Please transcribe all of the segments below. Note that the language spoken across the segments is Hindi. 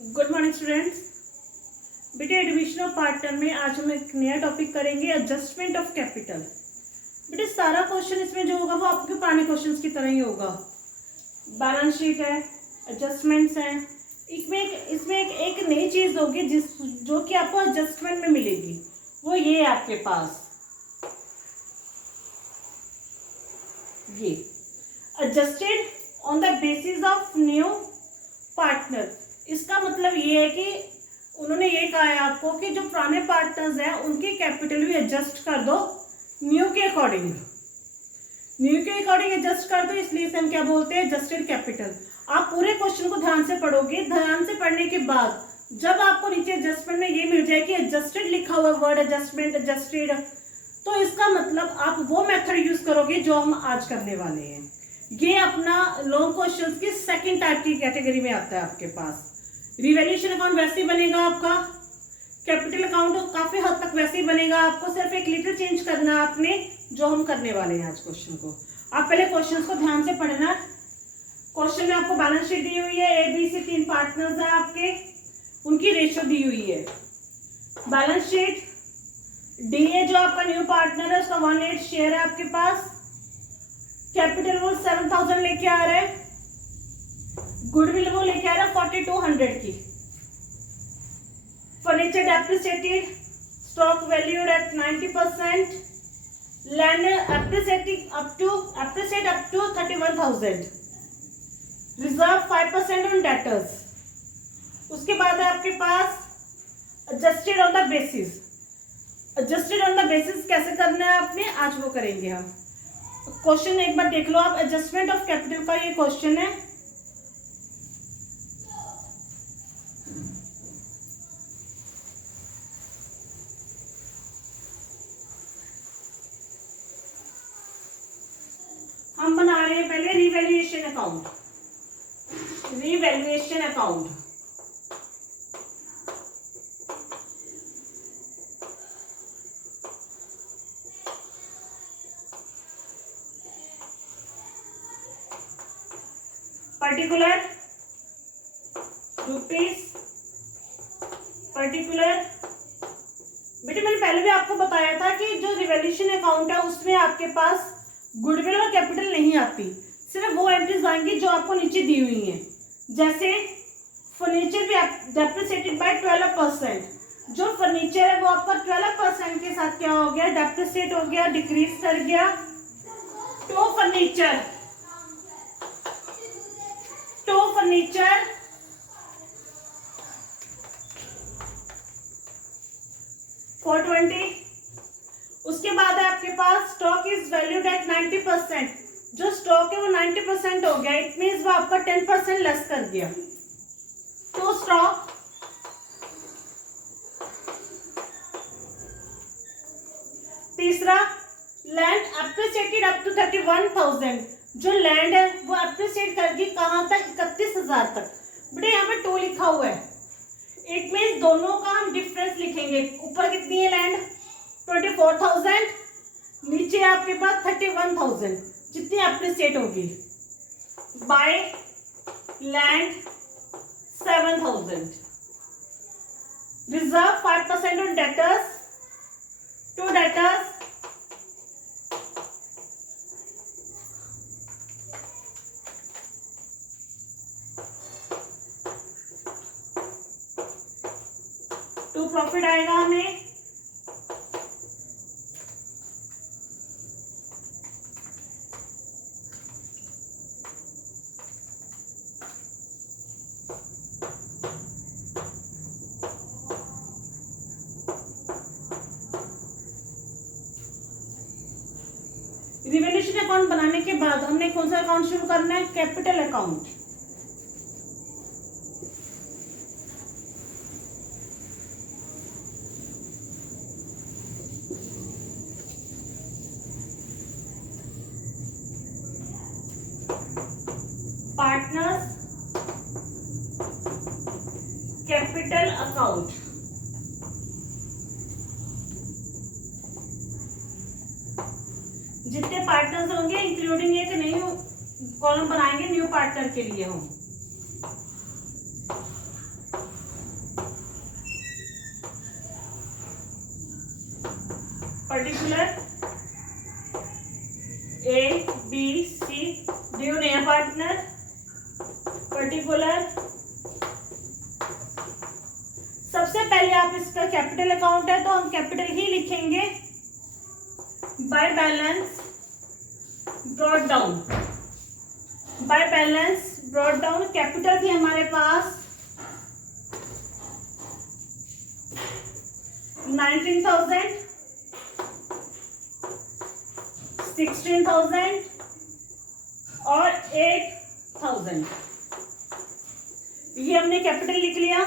Good morning students. बेटे एडमिशन ऑफ पार्टनर में आज हम एक नया टॉपिक करेंगे, एडजस्टमेंट ऑफ कैपिटल। बेटे सारा क्वेश्चन इसमें जो होगा वो आपके पुराने क्वेश्चंस की तरह ही होगा। बैलेंस शीट है, एडजस्टमेंट्स हैं, इसमें एक नई चीज़ होगी जो कि आपको एडजस्टमेंट में मिलेगी, वो ये है आपके पास ये adjusted on the basis of new partner. इसका मतलब ये है कि उन्होंने ये कहा है आपको कि जो पुराने पार्टनर्स हैं उनकी कैपिटल भी एडजस्ट कर दो न्यू के अकॉर्डिंग एडजस्ट कर दो, इसलिए से हम क्या बोलते हैं, एडजस्टेड कैपिटल। आप पूरे क्वेश्चन को ध्यान से पढ़ोगे, ध्यान से पढ़ने के बाद जब आपको नीचे एडजस्टमेंट में ये मिल जाए कि एडजस्टेड लिखा हुआ वर्ड एडजस्टमेंट एडजस्टेड, तो इसका मतलब आप वो मेथड यूज करोगे जो हम आज करने वाले हैं। ये अपना लॉन्ग क्वेश्चंस की सेकंड टाइप की कैटेगरी में आता है आपके पास। रिवैल्यूएशन अकाउंट वैसे ही बनेगा आपका, कैपिटल अकाउंट काफी हद तक वैसे ही बनेगा, आपको सिर्फ एक लिटिल चेंज करना है आपने, जो हम करने वाले हैं आज क्वेश्चन को। आप पहले क्वेश्चन को ध्यान से पढ़ना। क्वेश्चन में आपको बैलेंस शीट दी हुई है, ABC 3 पार्टनर्स हैं आपके, उनकी रेशियो दी हुई है। बैलेंस शीट DA जो आपका न्यू पार्टनर है उसका 1/8 शेयर है आपके पास। कैपिटल वो 7000 लेके आ रहा है, गुडविल वो लेके आ रहा है 4200 की। Furniture depreciated, stock valued at 90%, land appreciate up to 31000, reserve 5% on debtors. उसके बाद है आपके पास adjusted on the basis. Adjusted on the basis कैसे करना है आपने, आज वो करेंगे हम। क्वेश्चन एक बार देख लो आप, एडजस्टमेंट ऑफ कैपिटल का ये क्वेश्चन है। हम बना रहे हैं पहले revaluation account. Particular rupees, particular. बेटे मैंने पहले भी आपको बताया था कि जो रिवैल्यूएशन अकाउंट है उसमें आपके पास गुडविल और कैपिटल नहीं आती, सिर्फ वो एंट्रीज आएंगी जो आपको नीचे दी हुई हैं। जैसे फर्नीचर भी डेप्रिसिएटेड बाय 12%, जो फर्नीचर है वो आपका 12% के साथ क्या हो गया, डेप्रिसिएट हो गया, डिक्रीज कर गया। To furniture 420। उसके बाद है आपके पास स्टॉक इज वैल्यूड एट 90%, जो स्टॉक है वो 90% हो गया, इट मीन्स वो आपका 10% लेस कर दिया। तो स्टॉक तीसरा, लैंड एप्रिसिएटेड अप टू 31000, जो लैंड है वो एप्रिसिएट करके कहां तक, 31000 तक। बेटे यहाँ पे 2 लिखा हुआ है, इट मीन्स दोनों का हम डिफरेंस लिखेंगे। ऊपर कितनी है लैंड 24,000, नीचे आपके पास 31,000, जितनी एप्रिसिएट होगी। By land 7,000, reserve 5% on debtors, to debtors, to profit आएगा हमें। रिवैल्यूएशन अकाउंट बनाने के बाद हमने कौन सा अकाउंट शुरू करना है, capital account. Partners capital account. जितने पार्टनर्स होंगे इंक्लूडिंग एक नई कॉलम बनाएंगे न्यू पार्टनर के लिए हम। Partner, particular. सबसे पहले आप इसका कैपिटल अकाउंट है तो हम कैपिटल ही लिखेंगे। By balance brought down, by balance brought down capital थी हमारे पास 19,000, 16,000 और 8,000। ये हमने कैपिटल लिख लिया।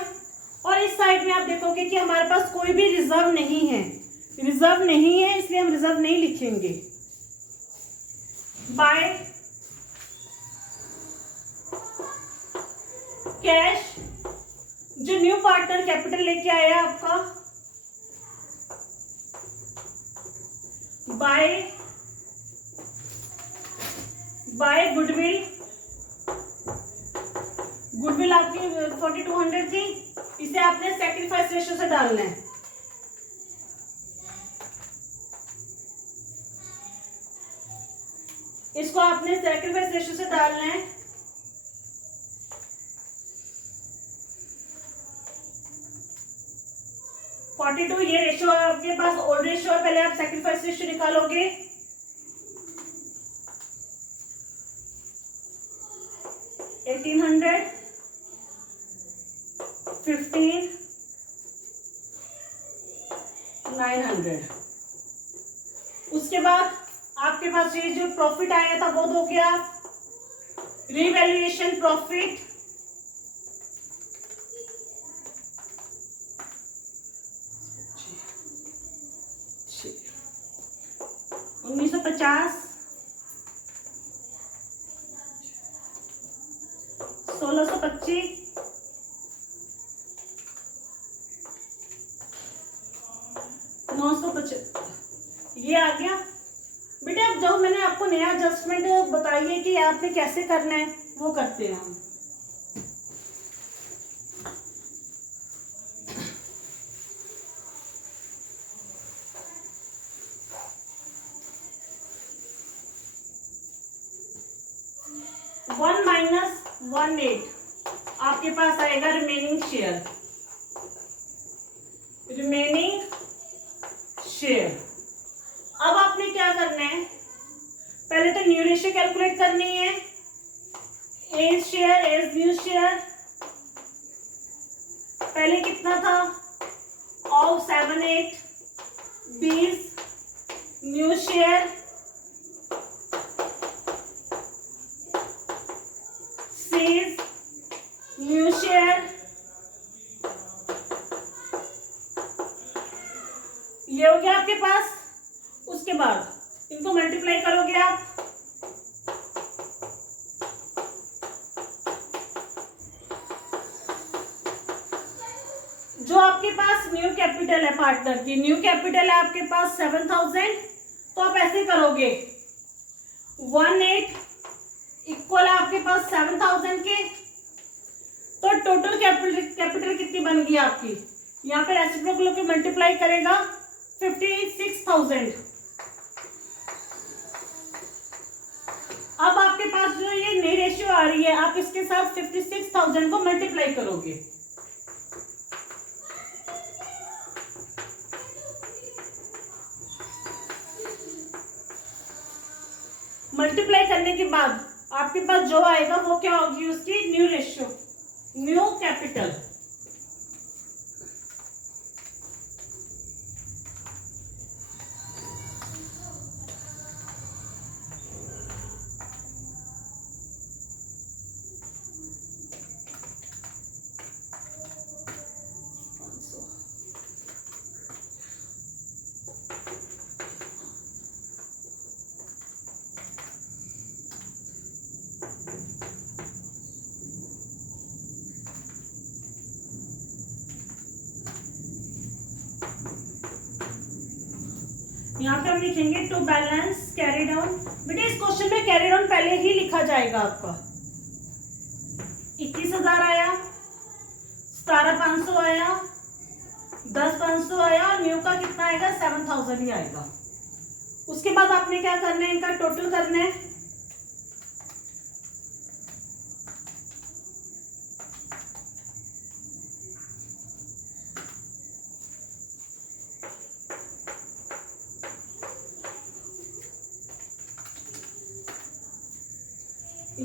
और इस साइड में आप देखोगे कि हमारे पास कोई भी रिजर्व नहीं है, रिजर्व नहीं है इसलिए हम रिजर्व नहीं लिखेंगे। बाय कैश, जो न्यू पार्टनर कैपिटल लेके आया आपका, बाय गुडविल, गुडविल आपकी 4200 थी, इसे आपने सैक्रिफाइस रेशियो से डालना है। इसको आपने सैक्रिफाइस रेशियो से डालना है। ये रेशियो आपके पास ओल्ड रेशियो है, पहले आप सैक्रिफाइस रेशियो निकालोगे। $1,800, 15, 900। उसके बाद आपके पास ये जो प्रॉफिट आया था वो दो गया, रिवैल्यूएशन प्रॉफिट 1950, 1625, 950। ये आ गया बेटे। अब जो मैंने आपको नया एडजस्टमेंट बताई है कि आपने कैसे करना है वो करते हैं हम। -1 आपके पास आएगा रिमेनिंग शेयर, रिमेनिंग शेयर। अब आपने क्या करना है, पहले तो न्यू रेशियो कैलकुलेट करनी है। As share, as new share पहले कितना था, ऑफ 7, 8, 20 न्यू शेयर, सीज न्यू शेयर, ये हो गया आपके पास। उसके बाद इनको मल्टीप्लाई करोगे आप, जो आपके पास न्यू कैपिटल है पार्टनर की, न्यू कैपिटल है आपके पास 7,000, तो आप ऐसे करोगे 18 इक्वल आपके पास 7,000 के, तो टोटल कैपिटल कितनी बन गई आपकी, यहाँ पे रेसिप्रोकल को मल्टीप्लाई करेगा 56,000। अब आपके पास जो ये नई रेशियो आ रही है, आप इसके साथ 56,000 को मल्टीप्लाई करोगे। मल्टीप्लाई करने के बाद आपके पास जो आएगा वो क्या होगी, उसकी न्यू रेशियो, न्यू कैपिटल। यहाँ पे हम लिखेंगे टू बैलेंस कैरी डाउन। बेटे इस क्वेश्चन में कैरी डाउन पहले ही लिखा जाएगा आपका। 21,000 आया, 17,500 आया, 10,500 आया और न्यू का कितना आएगा, 7,000 ही आएगा। उसके बाद आपने क्या करना है, इनका टोटल करना है।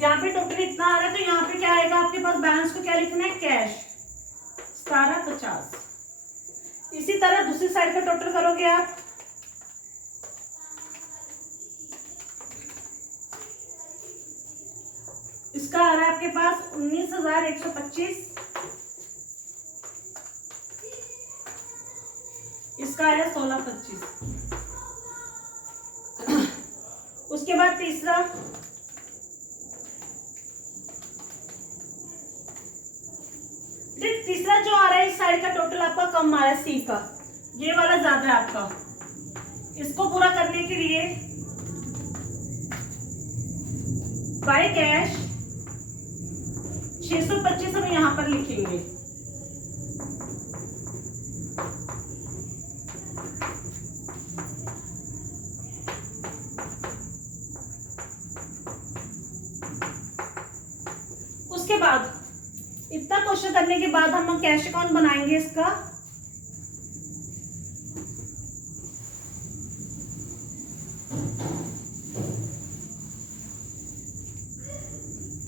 यहाँ पे टोटल इतना आ रहा है, तो यहाँ पे क्या आएगा आपके पास, बैलेंस को क्या लिखना है, कैश 1750। इसी तरह दूसरी साइड का टोटल करोगे आप, इसका आ रहा है आपके पास 19,125, इसका आया 1625। उसके बाद तीसरा, तीसरा जो आ रहा है इस साइड का टोटल आपका कम आ रहा है, सी का, ये वाला ज्यादा है आपका। इसको पूरा करने के लिए बाय कैश 625 हम यहां पर लिखेंगे। उसके बाद इतना क्वेश्चन करने के बाद हम कैश अकाउंट बनाएंगे इसका।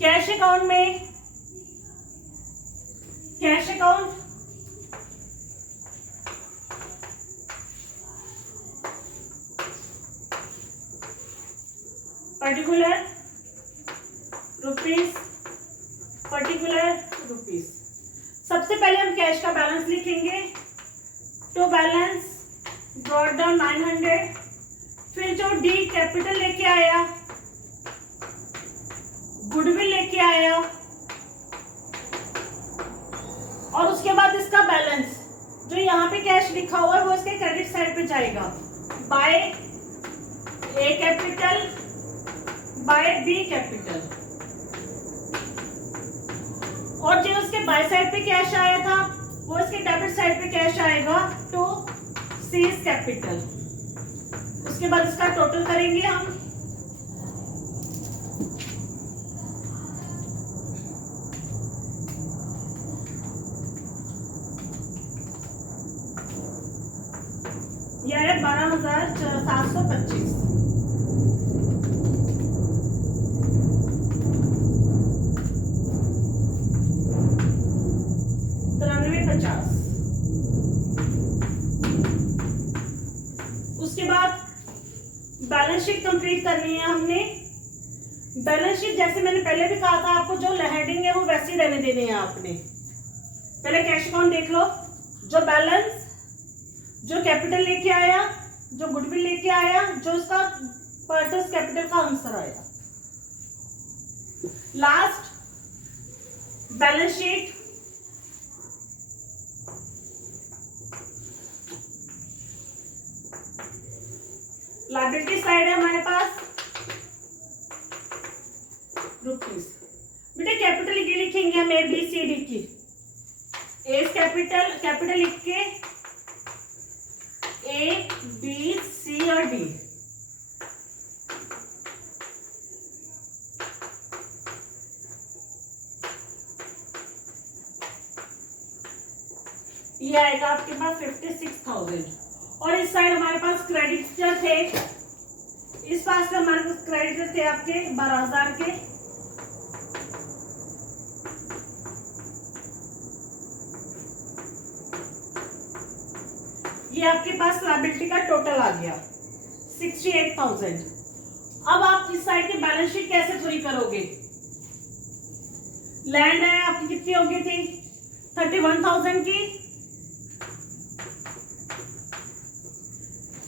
कैश अकाउंट में cash account particular rupees, particular rupees. सबसे पहले हम कैश का बैलेंस लिखेंगे, टू बैलेंस ब्रॉट डाउन 900। फिर जो डी कैपिटल लेके आया, गुडविल लेके आया, और उसके बाद इसका बैलेंस जो यहाँ पे कैश लिखा हुआ है वो इसके क्रेडिट साइड पे जाएगा, बाय ए कैपिटल, बाय बी कैपिटल। और जो उसके बाय साइड पे कैश आया था वो इसके डेबिट साइड पे कैश आएगा, टू सीज कैपिटल। उसके बाद इसका टोटल करेंगे हम। यह है 12,725। उसके बाद बैलेंस शीट कंप्लीट करनी है हमने। बैलेंस शीट जैसे मैंने पहले भी कहा था आपको, जो हेडिंग है वो वैसे ही रहने देने हैं आपने। पहले कैश अकाउंट देख लो, जो बैलेंस, जो कैपिटल लेके आया, जो गुडविल लेके आया, जो उसका परचेज कैपिटल का आंसर आया। Last balance sheet, liability side है हमारे पास रुपीस। बेटा कैपिटल ये लिखेंगे हम, ए बी सी डी की। ए कैपिटल, कैपिटल लिख के ए बी सी और डी। ये आएगा आपके पास 56,000। और इस साइड हमारे पास क्रेडिटर थे, इस पास में हमारे पास क्रेडिटर थे आपके 12,000 के। ये आपके पास लायबिलिटी का टोटल आ गया 68,000। अब आप इस साइड की बैलेंस शीट कैसे पूरी करोगे? लैंड है आपकी कितनी होगी थी, 31,000 की।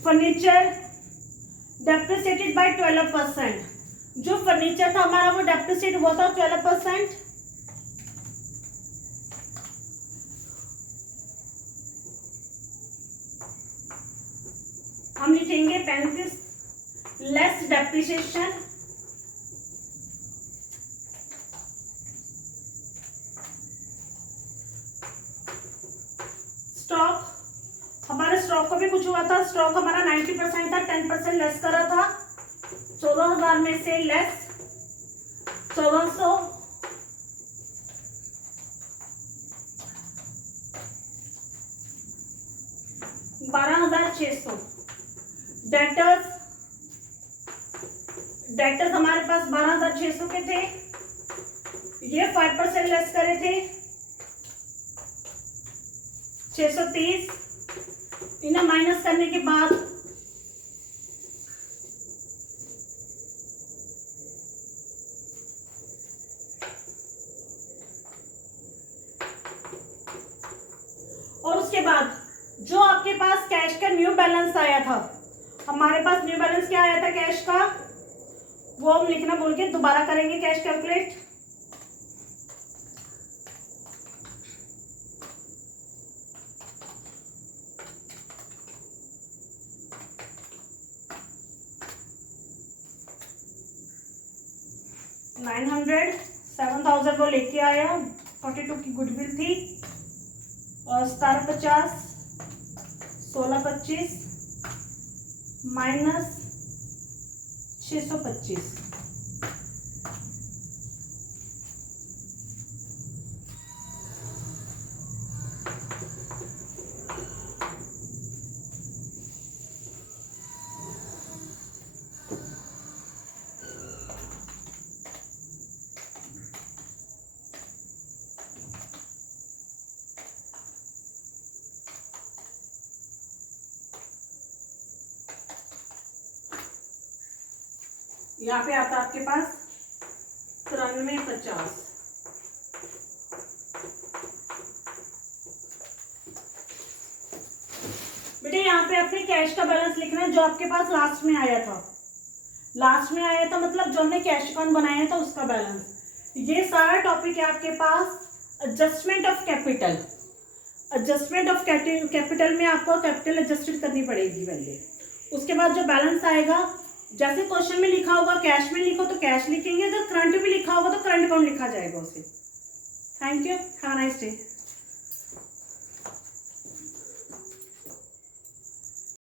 Furniture depreciated by 12%। जो फर्नीचर था हमारा वो डेप्रिसिएट हुआ था 12%। हम लिखेंगे 35 लेस डेप्रिसिएशन। स्टॉक, हमारे स्टॉक को भी कुछ हुआ था, स्टॉक हमारा 90% था, 10% लेस करा था। 14,000 में से लेस 1400। डेटर्स हमारे पास 12,600 के थे। ये 5% लेस करे थे 630, इन्हें माइनस करने के बाद और उसके बाद जो आपके पास कैश का न्यू बैलेंस आया था, हमारे पास न्यू बैलेंस क्या आया था कैश का, वो हम लिखना भूल के दोबारा करेंगे कैश कैलकुलेट। $900, 7,000 वो लेके आया, 42 की गुडविल थी, और 1750, 1625 माइनस 625, यहाँ पे आता आपके पास 9350। बेटे यहाँ पे आपने कैश का बैलेंस लिखना है जो आपके पास लास्ट में आया था। लास्ट में आया था मतलब जो हमने कैश अकाउंट बनाया था उसका बैलेंस। ये सारा टॉपिक है आपके पास adjustment of capital. Adjustment of capital में आपको कैपिटल एडजस्टेड करनी पड़ेगी पहले, उसके बाद जो बैलेंस आएगा, जैसे क्वेश्चन में लिखा होगा कैश में लिखो तो कैश लिखेंगे, अगर करंट भी लिखा होगा तो करंट अकाउंट लिखा जाएगा उसे। Thank you, have a nice day.